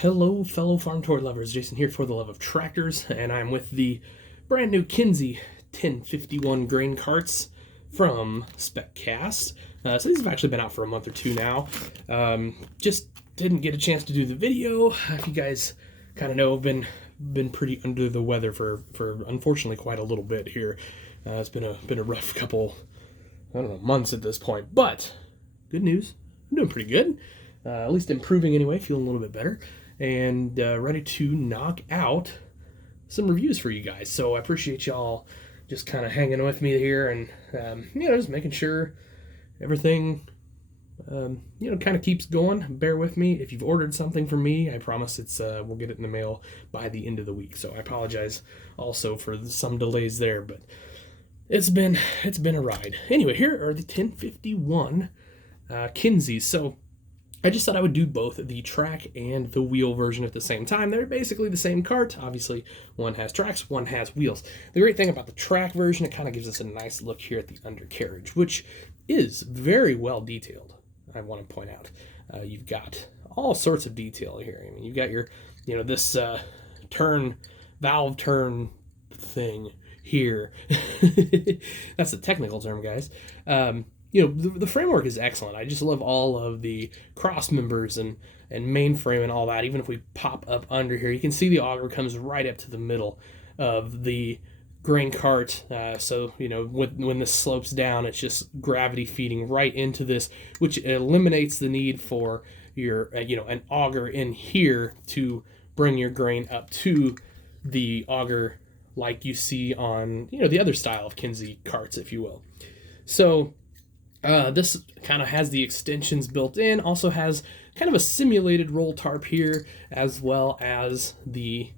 Hello, fellow farm toy lovers. Jason here for the love of tractors, and I'm with the brand new Kinze 1051 grain carts from Spec Cast. So these have actually been out for a month or two now. Just didn't get a chance to do the video. If you guys kind of know, I've been pretty under the weather for unfortunately quite a little bit here. It's been a rough couple, I don't know, months at this point. But good news, I'm doing pretty good. At least improving anyway, feeling a little bit better, and ready to knock out some reviews for you guys. So I appreciate y'all just kind of hanging with me here and, just making sure everything, kind of keeps going. Bear with me. If you've ordered something from me, I promise we'll get it in the mail by the end of the week. So I apologize also for some delays there, but it's been a ride. Anyway, here are the 1051 Kinzes. So I just thought I would do both the track and the wheel version at the same time. They're basically the same cart. Obviously, one has tracks, one has wheels. The great thing about the track version, it kind of gives us a nice look here at the undercarriage, which is very well detailed, I want to point out. You've got all sorts of detail here. I mean, you've got your, this valve turn thing here. That's the technical term, guys. The framework is excellent. I just love all of the cross members and mainframe and all that. Even if we pop up under here, you can see the auger comes right up to the middle of the grain cart. So when this slopes down, it's just gravity feeding right into this, which eliminates the need for your, an auger in here to bring your grain up to the auger like you see on, the other style of Kinze carts, if you will. So this kind of has the extensions built in, also has kind of a simulated roll tarp here, as well as the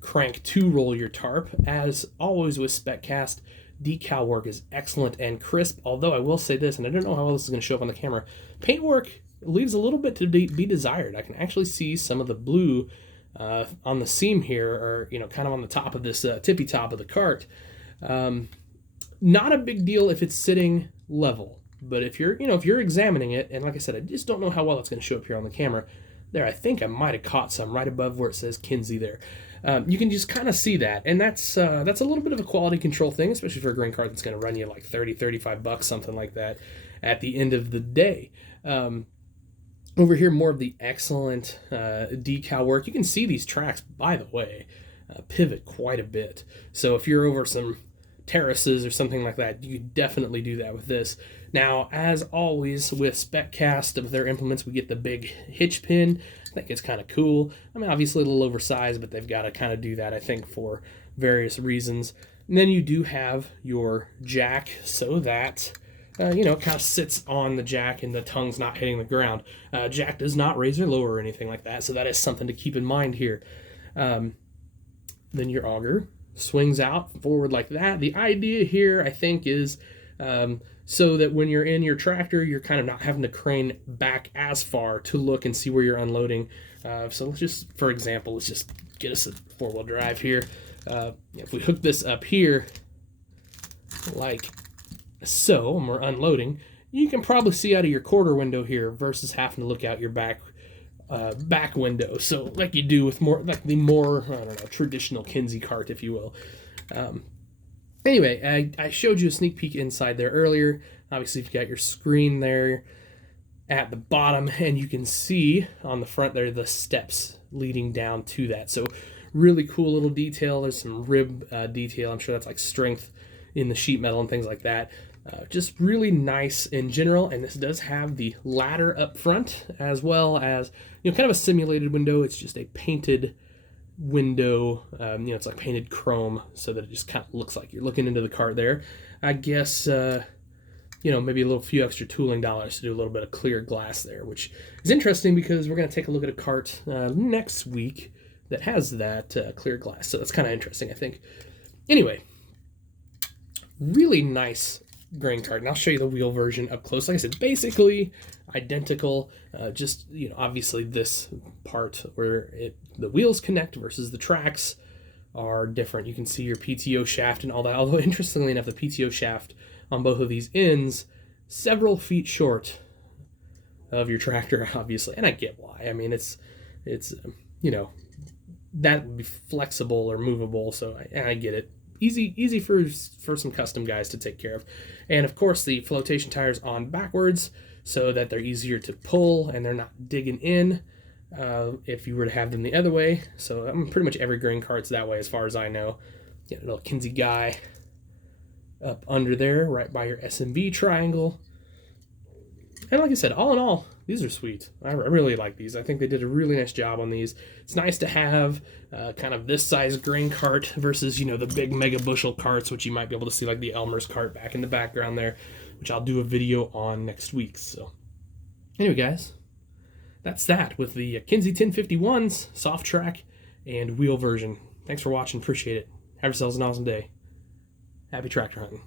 crank to roll your tarp. As always with Spec Cast, decal work is excellent and crisp, although I will say this, and I don't know how well this is going to show up on the camera, paintwork leaves a little bit to be desired. I can actually see some of the blue on the seam here, or kind of on the top of this tippy top of the cart. Not a big deal if it's sitting level, but if you're examining it, and like I said, I just don't know how well it's going to show up here on the camera. There, I think I might have caught some right above where it says Kinze there. You can just kind of see that, and that's a little bit of a quality control thing, especially for a grain cart that's going to run you like $30-$35, something like that, at the end of the day. Over here, more of the excellent decal work. You can see these tracks, by the way, pivot quite a bit. So if you're over some terraces or something like that, you could definitely do that with this. Now, as always with Spec Cast, of their implements, we get the big hitch pin. I think it's kind of cool. I mean, obviously a little oversized, but they've got to kind of do that, I think, for various reasons. And then you do have your jack, so that kind of sits on the jack and the tongue's not hitting the ground. Jack does not raise or lower or anything like that, so that is something to keep in mind here. Then your auger swings out forward like that. The idea here, I think, is so that when you're in your tractor, you're kind of not having to crane back as far to look and see where you're unloading. So let's just, for example, let's just get us a four-wheel drive here. If we hook this up here, like so, and we're unloading, you can probably see out of your quarter window here versus having to look out your back window, so like you do with the more I don't know, traditional Kinze cart, if you will. Anyway, I showed you a sneak peek inside there earlier. Obviously, you've got your screen there at the bottom, and you can see on the front there the steps leading down to that. So really cool little detail. There's some rib detail. I'm sure that's like strength in the sheet metal and things like that. Just really nice in general, and this does have the ladder up front, as well as kind of a simulated window. It's just a painted window. It's like painted chrome, so that it just kind of looks like you're looking into the cart there. I guess maybe a few extra tooling dollars to do a little bit of clear glass there, which is interesting because we're going to take a look at a cart next week that has that clear glass. So that's kind of interesting, I think. Anyway, really nice grain cart, and I'll show you the wheel version up close. Like I said, basically identical, just obviously this part where the wheels connect versus the tracks are different. You can see your PTO shaft and all that, although interestingly enough, the PTO shaft on both of these ends several feet short of your tractor, obviously, and I get why. I mean, it's it's, that would be flexible or movable, so I get it. Easy for some custom guys to take care of. And of course, the flotation tires on backwards so that they're easier to pull and they're not digging in if you were to have them the other way. So pretty much every grain cart's that way as far as I know. Get a little Kinze guy up under there, right by your SMV triangle. And like I said, all in all, these are sweet. I really like these. I think they did a really nice job on these. It's nice to have kind of this size grain cart versus, the big mega bushel carts, which you might be able to see like the Elmer's cart back in the background there, which I'll do a video on next week. So anyway, guys, that's that with the Kinze 1051's soft track and wheel version. Thanks for watching. Appreciate it. Have yourselves an awesome day. Happy tractor hunting.